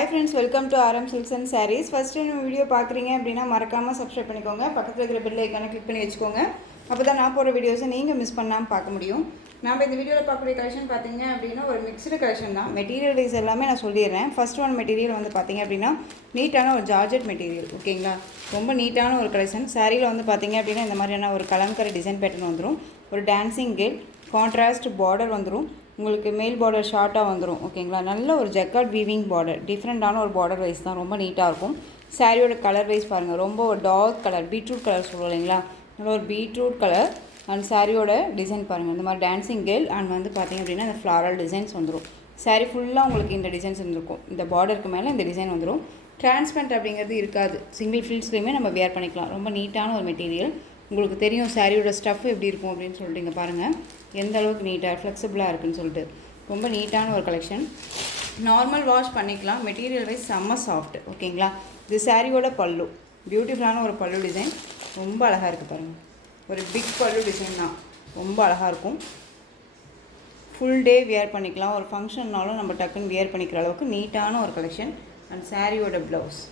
Hi friends, welcome to RM Silks and Sarees. First time video பார்க்குறீங்க அப்படின்னா மறக்காமல் subscribe பண்ணிக்கோங்க. பக்கத்தில் இருக்கிற பெல் ஐக்கானை கிளிக் பண்ணி வச்சுக்கோங்க. அப்போ தான் நான் போகிற வீடியோஸை நீங்கள் மிஸ் பண்ணாமல் பார்க்க முடியும். நம்ம இந்த வீடியோவில் பார்க்கக்கூடிய கலெக்ஷன் பார்த்தீங்க அப்படின்னா ஒரு மிக்ஸ்டு கலெக்ஷன் தான். மெட்டீரியல் வைஸ் எல்லாமே நான் சொல்லிடுறேன். ஃபர்ஸ்ட் ஒன் மெட்டீரியல் வந்து பார்த்தீங்க அப்படின்னா நீட்டான ஒரு ஜார்ஜெட் மெட்டீரியல். ஓகேங்களா, ரொம்ப நீட்டான ஒரு கலெக்ஷன். சாரியில் வந்து பார்த்தீங்க அப்படின்னா இந்த மாதிரியான ஒரு கலம்கரி டிசைன் பேட்டர்ன் வந்துடும். ஒரு டான்சிங் கேல் கான்ட்ராஸ்ட் பார்டர் வந்துடும். உங்களுக்கு மேல் பார்டர் ஷார்ட்டாக வந்துடும். ஓகேங்களா, நல்ல ஒரு ஜக்கார்ட் வீவிங் பார்டர், டிஃப்ரெண்ட்டான ஒரு பார்டர் வைஸ் தான், ரொம்ப நீட்டாக இருக்கும். சாரியோட கலர் வைஸ் பாருங்கள், ரொம்ப ஒரு டார்க் கலர், பீட்ரூட் கலர் சொல்லுவோம் இல்லைங்களா, நல்ல ஒரு பீட்ரூட் கலர். அண்ட் சாரியோட டிசைன் பாருங்கள், இந்த மாதிரி டான்சிங் கேர்ள் அண்ட் வந்து பார்த்திங்க அப்படின்னா இந்த ஃப்ளாரல் டிசைன்ஸ் வந்துடும். சாரி ஃபுல்லாக உங்களுக்கு இந்த டிசைன்ஸ் இருந்திருக்கும். இந்த பார்டருக்கு மேலே இந்த டிசைன் வந்துடும். டிரான்ஸ்பரண்ட் அப்படிங்கிறது இருக்காது. சிங்கிள் ஃபில்ஸ்லேயுமே நம்ம வேர் பண்ணிக்கலாம். ரொம்ப நீட்டான ஒரு மெட்டீரியல். உங்களுக்கு தெரியும் சாரியோட ஸ்டஃப் எப்படி இருக்கும் அப்படின்னு சொல்லிட்டு இங்கே பாருங்கள் எந்த அளவுக்கு நீட்டாக ஃப்ளெக்சிபிளாக இருக்குதுன்னு சொல்லிட்டு. ரொம்ப நீட்டான ஒரு கலெக்ஷன். நார்மல் வாஷ் பண்ணிக்கலாம். மெட்டீரியல் வைஸ் செம்ம சாஃப்ட். ஓகேங்களா, இது சாரியோட பல்லு, பியூட்டிஃபுல்லான ஒரு பல்லு டிசைன், ரொம்ப அழகாக இருக்குது பாருங்கள். ஒரு பிக் பல்லு டிசைன் தான், ரொம்ப அழகாக இருக்கும். ஃபுல் டே வியர் பண்ணிக்கலாம். ஒரு ஃபங்க்ஷன்னாலும் நம்ம டக்குன்னு வியர் பண்ணிக்கிற அளவுக்கு நீட்டான ஒரு கலெக்ஷன். அண்ட் சாரியோட ப்ளவுஸ்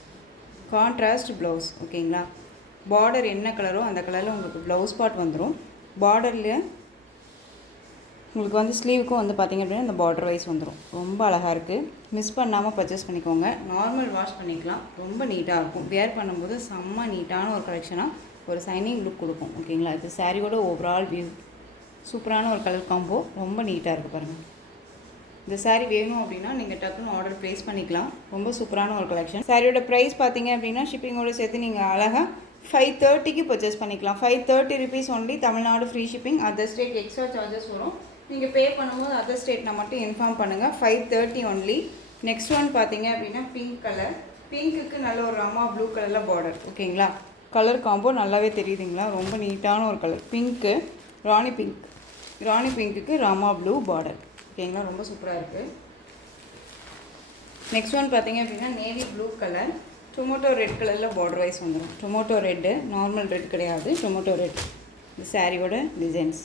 கான்ட்ராஸ்ட் ப்ளவுஸ். ஓகேங்களா, பார்டர் என்ன கலரோ அந்த கலரில் உங்களுக்கு ப்ளவுஸ் பார்ட் வந்துடும். பார்டரில் உங்களுக்கு வந்து ஸ்லீவுக்கும் வந்து பார்த்திங்க அப்படின்னா இந்த பார்டர் வைஸ் வந்துடும். ரொம்ப அழகாக இருக்குது. மிஸ் பண்ணாமல் பர்ச்சேஸ் பண்ணிக்கோங்க. நார்மல் வாஷ் பண்ணிக்கலாம். ரொம்ப நீட்டாக இருக்கும். வேர் பண்ணும்போது செம்ம நீட்டான ஒரு கலெக்ஷனாக ஒரு சைனிங் லுக் கொடுக்கும். ஓகேங்களா, இது சாரியோட ஓவரால் வியூ. சூப்பரான ஒரு கலர் காம்போ, ரொம்ப நீட்டாக இருக்குது பாருங்கள். இந்த சாரீ வேணும் அப்படின்னா நீங்கள் டக்குன்னு ஆர்டர் ப்ளேஸ் பண்ணிக்கலாம். ரொம்ப சூப்பரான ஒரு கலெக்ஷன். சாரியோட ப்ரைஸ் பார்த்தீங்க அப்படின்னா ஷிப்பிங்கோடு சேர்த்து நீங்கள் அழகாக 530க்கு பர்ச்சேஸ் பண்ணிக்கலாம். 530 rupees only. Tamil Nadu free shipping. Other state extra charges வரும். நீங்கள் பே பண்ணும்போது அதர் ஸ்டேட்னா மட்டும் இன்ஃபார்ம் பண்ணுங்கள். 530 ஒன்லி. நெக்ஸ்ட் ஒன் பார்த்தீங்க அப்படின்னா பிங்க் கலர். பிங்க்குக்கு நல்ல ஒரு ராமா ப்ளூ கலரில் பார்டர். ஓகேங்களா, கலர் காம்போ நல்லாவே தெரியுதுங்களா, ரொம்ப நீட்டான ஒரு கலர். பிங்க்கு ராணி பிங்க், ராணி பிங்க்குக்கு ராமா ப்ளூ பார்டர். ஓகேங்களா, ரொம்ப சூப்பராக இருக்குது. நெக்ஸ்ட் ஒன் பார்த்தீங்க அப்படின்னா navy blue colour, tomato red கலரில் பார்டர் வைஸ் வந்துடும். டொமேட்டோ ரெட்டு, நார்மல் ரெட் கிடையாது, டொமேட்டோ ரெட். இந்த சாரியோட டிசைன்ஸ்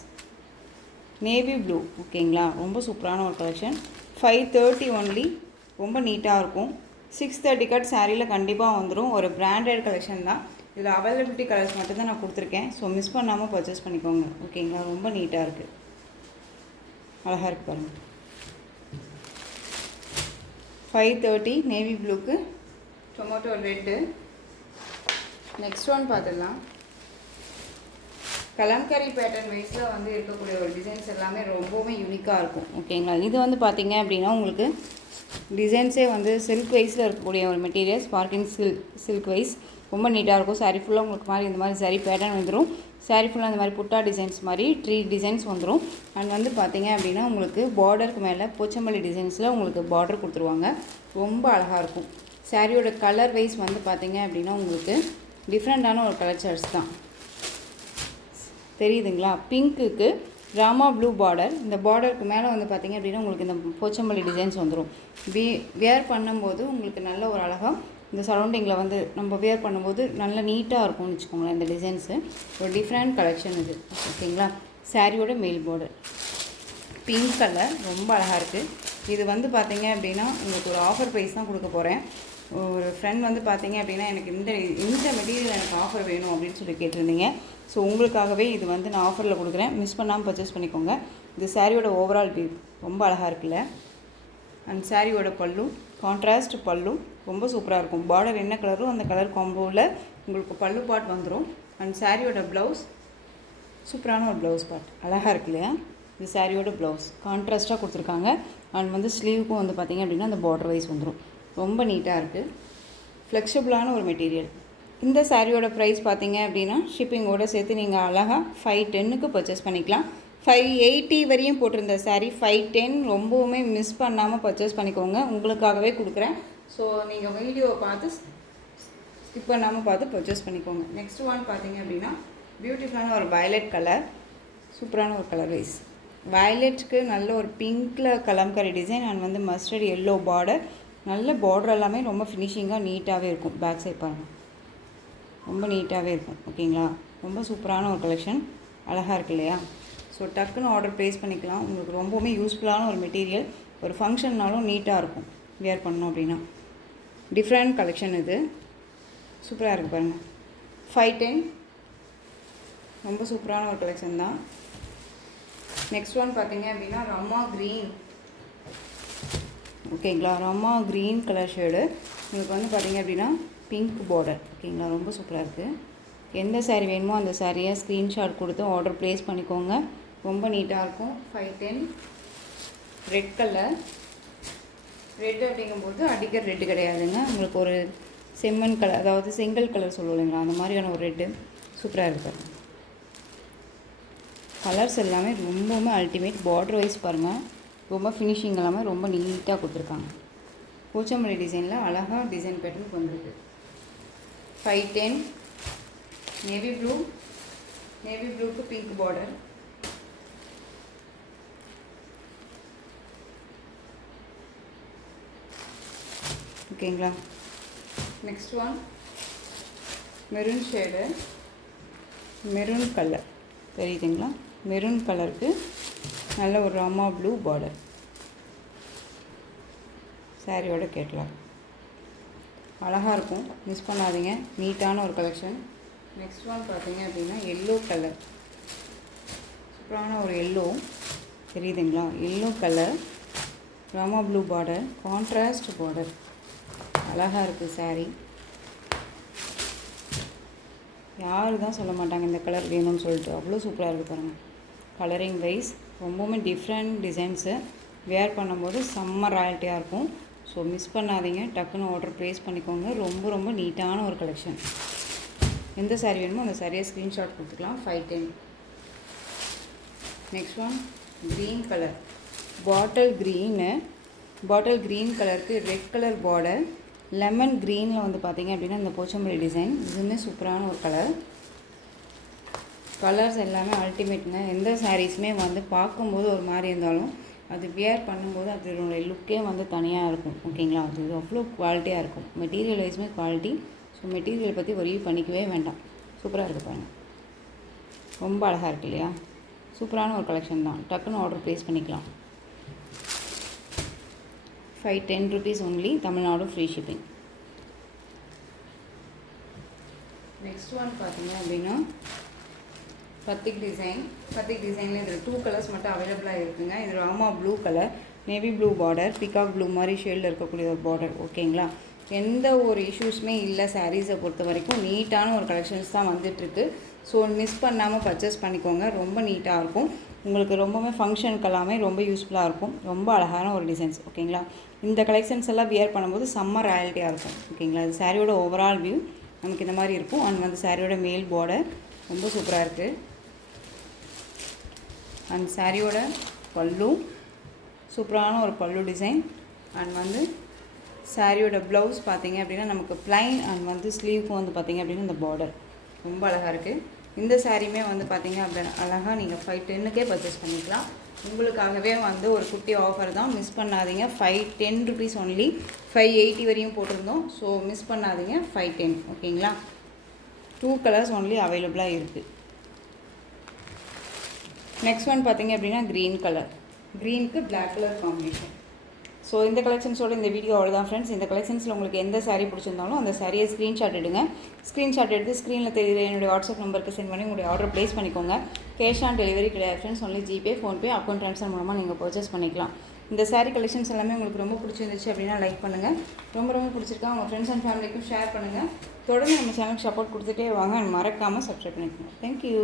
நேவி ப்ளூ. ஓகேங்களா, ரொம்ப சூப்பரான ஒரு கலெக்ஷன். 530 ஒன்லி. ரொம்ப நீட்டாக இருக்கும். 630 கட் சாரியில் கண்டிப்பாக வந்துடும். ஒரு பிராண்டட் கலெக்ஷன் தான். இதில் அவைலபிலிட்டி கலர்ஸ் மட்டும் தான் நான் கொடுத்துருக்கேன். ஸோ மிஸ் பண்ணாமல் பர்ச்சேஸ் பண்ணிக்கோங்க. ஓகேங்களா, ரொம்ப நீட்டாக இருக்குது, அழகாக இருக்குது பாருங்கள். 530 நேவி ப்ளூக்கு டொமேட்டோ ரெட்டு. நெக்ஸ்ட் ஒன் பார்த்துடலாம். கலம்கரி பேட்டர்ன் வைஸில் வந்து இருக்கக்கூடிய ஒரு டிசைன்ஸ் எல்லாமே ரொம்பவுமே யூனிக்காக இருக்கும். ஓகேங்களா, இது வந்து பார்த்திங்க அப்படின்னா உங்களுக்கு டிசைன்ஸே வந்து சில்க் வைஸில் இருக்கக்கூடிய ஒரு மெட்டீரியல். ஸ்பார்க்கிங் சில்க் வைஸ் ரொம்ப நீட்டாக இருக்கும். சாரீ ஃபுல்லாக உங்களுக்கு மாதிரி இந்த மாதிரி சாரீ பேட்டர்ன் வந்துடும். சாரீ ஃபுல்லாக இந்த மாதிரி புட்டா டிசைன்ஸ் மாதிரி ட்ரீ டிசைன்ஸ் வந்துடும். அண்ட் வந்து பார்த்திங்க அப்படின்னா உங்களுக்கு பார்டருக்கு மேலே போச்சம்பள்ளி டிசைன்ஸில் உங்களுக்கு பார்டர் கொடுத்துருவாங்க. ரொம்ப அழகாக இருக்கும். சாரியோட கலர் வைஸ் வந்து பார்த்திங்க அப்படின்னா உங்களுக்கு டிஃப்ரெண்ட்டான ஒரு கலர் சார்ட்ஸ் தான் தெரியுதுங்களா. பிங்க்குக்கு ராமா ப்ளூ பார்டர். இந்த பார்டருக்கு மேலே வந்து பார்த்திங்க அப்படின்னா உங்களுக்கு இந்த போச்சம்பள்ளி டிசைன்ஸ் வந்துடும். வேர் பண்ணும்போது உங்களுக்கு நல்ல ஒரு அழகாக இந்த சரௌண்டிங்கில் வந்து நம்ம வேர் பண்ணும்போது நல்ல நீட்டாக இருக்கும்னு வச்சுக்கோங்களேன். இந்த டிசைன்ஸு ஒரு டிஃப்ரெண்ட் கலெக்ஷன் இது. ஓகேங்களா, சாரியோட மேல் பார்டர் பிங்க் கலர், ரொம்ப அழகாக இருக்குது. இது வந்து பார்த்திங்க அப்படின்னா உங்களுக்கு ஒரு ஆஃபர் ப்ரைஸ் தான் கொடுக்க போகிறேன். ஒரு ஃப்ரெண்ட் வந்து பார்த்திங்க அப்படின்னா எனக்கு இந்த மெட்டீரியல் எனக்கு ஆஃபர் வேணும் அப்படின்னு சொல்லி கேட்டிருந்தீங்க. ஸோ உங்களுக்காகவே இது வந்து நான் ஆஃபரில் கொடுக்குறேன். மிஸ் பண்ணாமல் பர்ச்சேஸ் பண்ணிக்கோங்க. இது சாரியோட ஓவரால் வியூ, ரொம்ப அழகாக இருக்குல்ல. அண்ட் சாரியோட பல்லு கான்ட்ராஸ்ட் பல்லு, ரொம்ப சூப்பராக இருக்கும். பார்டர் என்ன கலரோ அந்த கலர் காம்போவில் உங்களுக்கு பல்லு பார்ட் வந்துடும். அண்ட் சாரியோட ப்ளவுஸ் சூப்பரான ஒரு ப்ளவுஸ் பார்ட், அழகாக இருக்கு இல்லையா. இது சாரியோட ப்ளவுஸ் கான்ட்ராஸ்ட்டாக கொடுத்துருக்காங்க. அண்ட் வந்து ஸ்லீவுக்கும் வந்து பார்த்திங்க அப்படின்னா அந்த பார்டர் வைஸ் வந்துடும். ரொம்ப நீட்டாக இருக்குது. ஃப்ளெக்சிபிளான ஒரு மெட்டீரியல். இந்த சாரியோட ப்ரைஸ் பார்த்தீங்க அப்படின்னா ஷிப்பிங்கோடு சேர்த்து நீங்கள் அழகாக 510க்கு பர்ச்சேஸ் பண்ணிக்கலாம். 580 வரையும் போட்டிருந்த சாரீ 510. ரொம்பவுமே மிஸ் பண்ணாமல் பர்ச்சேஸ் பண்ணிக்கோங்க. உங்களுக்காகவே கொடுக்குறேன். ஸோ நீங்கள் வீடியோவை பார்த்து ஸ்கிப் பண்ணாமல் பார்த்து பர்ச்சேஸ் பண்ணிக்கோங்க. நெக்ஸ்ட் ஒன் பார்த்தீங்க அப்படின்னா பியூட்டிஃபுல்லான ஒரு வயலட் கலர், சூப்பரான ஒரு கலர் வைஸ். வயலட்டுக்கு நல்ல ஒரு பிங்க்கில் கலம்கரி டிசைன் அண்ட் வந்து மஸ்டர்ட் எல்லோ பார்டர். நல்ல பார்டர் எல்லாமே ரொம்ப ஃபினிஷிங்காக நீட்டாகவே இருக்கும். பேக் சைட் பாருங்கள், ரொம்ப நீட்டாகவே இருக்கும். ஓகேங்களா, ரொம்ப சூப்பரான ஒரு கலெக்ஷன், அழகாக இருக்கு இல்லையா. ஸோ டக்குன்னு ஆர்டர் ப்ளேஸ் பண்ணிக்கலாம். உங்களுக்கு ரொம்பவுமே யூஸ்ஃபுல்லான ஒரு மெட்டீரியல். ஒரு ஃபங்க்ஷன்னாலும் நீட்டாக இருக்கும் வேர் பண்ணோம் அப்படின்னா. டிஃப்ரெண்ட் கலெக்ஷன் இது. சூப்பராக இருக்குது பாருங்கள். 510 ரொம்ப சூப்பரான ஒரு கலெக்ஷன் தான். நெக்ஸ்ட் ஒன் பார்த்தீங்க அப்படின்னா ரமா க்ரீன். ஓகேங்களா, ரமா க்ரீன் கலர் ஷேடு. உங்களுக்கு வந்து பார்த்தீங்க அப்படின்னா பிங்க் பார்டர். ஓகேங்களா, ரொம்ப சூப்பராக இருக்குது. எந்த சாரீ வேணுமோ அந்த சாரியை ஸ்க்ரீன்ஷாட் கொடுத்து ஆர்டர் ப்ளேஸ் பண்ணிக்கோங்க. ரொம்ப நீட்டாக இருக்கும். 510 ரெட் கலர். ரெட் அப்படிங்கும்போது அடிக்கிற ரெட்டு கிடையாதுங்க. உங்களுக்கு ஒரு செம்மண் கலர், அதாவது செங்கல் கலர் சொல்லுவோம் இல்லைங்களா, அந்த மாதிரியான ஒரு ரெட்டு சூப்பராக இருக்குது. கலர்ஸ் எல்லாமே ரொம்பவுமே அல்டிமேட். பார்டர் வைஸ் பாருங்கள், ரொம்ப ஃபினிஷிங் எல்லாமே ரொம்ப நீட்டாக கொடுத்துருக்காங்க. பூச்சம்பள்ளி டிசைனில் அழகாக டிசைன் பேட்டர்ன் வந்துருக்கு. 510 நேவி ப்ளூ. நேவி ப்ளூக்கு பிங்க் பார்டர். ஓகேங்களா. Next one maroon shade. Maroon colour தெரியுதுங்களா, மெரூன் கலருக்கு நல்ல ஒரு ராமா ப்ளூ பார்டர். சாரியோட கேட்கலாம், அழகாக இருக்கும், மிஸ் பண்ணாதீங்க. நீட்டான ஒரு கலெக்ஷன். நெக்ஸ்ட் ஒன் பார்த்தீங்க அப்படின்னா எல்லோ கலர். சூப்பரான ஒரு எல்லோ தெரியுதுங்களா, yellow colour Rama blue border, contrast border. அழகாக இருக்குது சாரீ. யாரு தான் சொல்ல மாட்டாங்க இந்த கலர் வேணும்னு சொல்லிட்டு. அவ்வளோ சூப்பராக இருக்குது பாருங்கள். கலரிங் வைஸ் ரொம்பவுமே டிஃப்ரெண்ட் டிசைன்ஸு. வேர் பண்ணும்போது செம்ம ராயல்ட்டியாக இருக்கும். ஸோ மிஸ் பண்ணாதீங்க, டக்குன்னு ஆர்டர் ப்ளேஸ் பண்ணிக்கோங்க. ரொம்ப ரொம்ப நீட்டான ஒரு கலெக்ஷன். எந்த சாரீ வேணுமோ அந்த சாரியை ஸ்க்ரீன்ஷாட் கொடுத்துக்கலாம். 510. Next one green colour. Bottle green. Bottle green கலருக்கு ரெட் கலர் பார்டர். லெமன் க்ரீனில் வந்து பார்த்திங்க அப்படின்னா இந்த போச்சம்பள்ளி டிசைன். இதுவுமே சூப்பரான ஒரு கலர். கலர்ஸ் எல்லாமே அல்டிமேட்டுங்க. எந்த சாரீஸுமே வந்து பார்க்கும்போது ஒரு மாதிரி இருந்தாலும் அது வியர் பண்ணும்போது அதனுடைய லுக்கே வந்து தனியாக இருக்கும். ஓகேங்களா, அது அவ்வளோ குவாலிட்டியாக இருக்கும். மெட்டீரியல் வைஸுமே குவாலிட்டி. ஸோ மெட்டீரியல் பற்றி ஒரே பண்ணிக்கவே வேண்டாம். சூப்பராக இருக்குது பாருங்கள். ரொம்ப அழகாக இருக்குது இல்லையா. சூப்பரான ஒரு கலெக்ஷன் தான். டக்குன்னு ஆர்டர் ப்ளேஸ் பண்ணிக்கலாம். 510 rupees only. Tamil Nadu free shipping. Next one பார்த்தீங்க அப்படின்னா பத்திக் டிசைன். பத்திக் டிசைனில் இதில் 2 கலர்ஸ் மட்டும் அவைலபிளாக இருக்குங்க. இது Rama blue colour, navy blue border, peacock blue மாதிரி ஷேடில் இருக்கக்கூடிய ஒரு பார்டர். ஓகேங்களா, எந்த ஒரு இஷ்யூஸுமே இல்லை. சாரீஸை பொறுத்த வரைக்கும் நீட்டான ஒரு கலெக்ஷன்ஸ் தான் வந்துட்டுருக்கு. ஸோ மிஸ் பண்ணாமல் பர்ச்சேஸ் பண்ணிக்கோங்க. ரொம்ப நீட்டாக இருக்கும். உங்களுக்கு ரொம்பவே ஃபங்க்ஷனுக்கு எல்லாமே ரொம்ப யூஸ்ஃபுல்லாக இருக்கும். ரொம்ப அழகான ஒரு டிசைன்ஸ். ஓகேங்களா, இந்த கலெக்ஷன்ஸ் எல்லாம் வியர் பண்ணும்போது செம்ம ராயல்ட்டியாக இருக்கும். ஓகேங்களா, இது சாரியோட ஓவரால் வியூ நமக்கு இந்த மாதிரி இருக்கும். அண்ட் வந்து சாரியோட மேல் பார்டர் ரொம்ப சூப்பராக இருக்குது. அண்ட் சாரியோட பல்லு சூப்பரான ஒரு பல்லு டிசைன். அண்ட் வந்து சாரியோட ப்ளவுஸ் பார்த்தீங்க அப்படின்னா நமக்கு ப்ளைன். அண்ட் வந்து ஸ்லீவ்க்கும் வந்து பார்த்திங்க அப்படின்னா இந்த பார்டர் ரொம்ப அழகாக இருக்குது. இந்த சாரியுமே வந்து பார்த்திங்க அப்படின்னா அழகாக நீங்கள் 510க்கே பர்ச்சேஸ் பண்ணிக்கலாம். உங்களுக்காகவே வந்து ஒரு குட்டி ஆஃபர் தான், மிஸ் பண்ணாதீங்க. 510 rupees ஒன்லி. 580 வரையும் போட்டிருந்தோம். ஸோ மிஸ் பண்ணாதீங்க. 510. ஓகேங்களா, 2 கலர்ஸ் ஒன்லி அவைலபிளாக இருக்குது. நெக்ஸ்ட் ஒன் பார்த்தீங்க அப்படின்னா க்ரீன் கலர். க்ரீனுக்கு பிளாக் கலர் காம்பினேஷன். ஸோ இந்த கலெக்ஷன்ஸோட இந்த வீடியோ அவ்வளோதான் ஃப்ரெண்ட்ஸ். இந்த கலெக்ஷன்ஸில் உங்களுக்கு எந்த சாரீ பிடிச்சிருந்தாலும் அந்த சாரியை ஸ்க்ரீன்ஷாட் எடுங்க. ஸ்க்ரீன்ஷாட் எடுத்து ஸ்க்ரீனில் தெரியுற என்னுடைய வாட்ஸ்அப் நம்பருக்கு சென்ட் பண்ணி உங்களுடைய ஆர்டர் ப்ளேஸ் பண்ணிக்கோங்க. கேஷ் ஆன் டெலிவரி கிடையாது friends. Only GPay, PhonePe, account transfer மூலமாக நீங்கள் பர்ச்சேஸ் பண்ணிக்கலாம். இந்த சாரீ கலெக்ஷன்ஸ் எல்லாமே உங்களுக்கு ரொம்ப பிடிச்சிருந்துச்சு அப்படின்னா லைக் பண்ணுங்கள். ரொம்ப ரொம்ப பிடிச்சிருக்கா உங்கள் ஃப்ரெண்ட்ஸ் அண்ட் ஃபேமிலிக்கும் ஷேர் பண்ணுங்கள். தொடர்ந்து நம்ம சேனலுக்கு சப்போர்ட் கொடுத்துட்டே வாங்க. மறக்காமல் சப்ஸ்கிரைப் பண்ணிக்கோங்க. தேங்க்யூ.